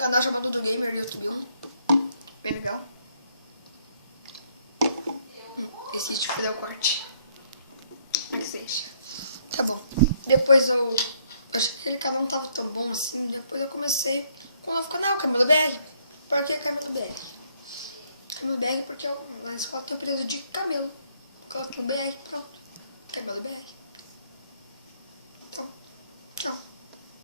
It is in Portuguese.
canal chamado Do Gamer YouTube 1. Bem legal. Esqueci de fazer o corte. Aqui seja. Tá bom. Depois eu achei que aquele canal não tava tão bom assim. Depois eu comecei com o novo canal, Camilo BR. Por que Camilo BR? Camilo BR porque eu, na escola tenho preso de camelo. Coloquei o BR, pronto. Camilo BR.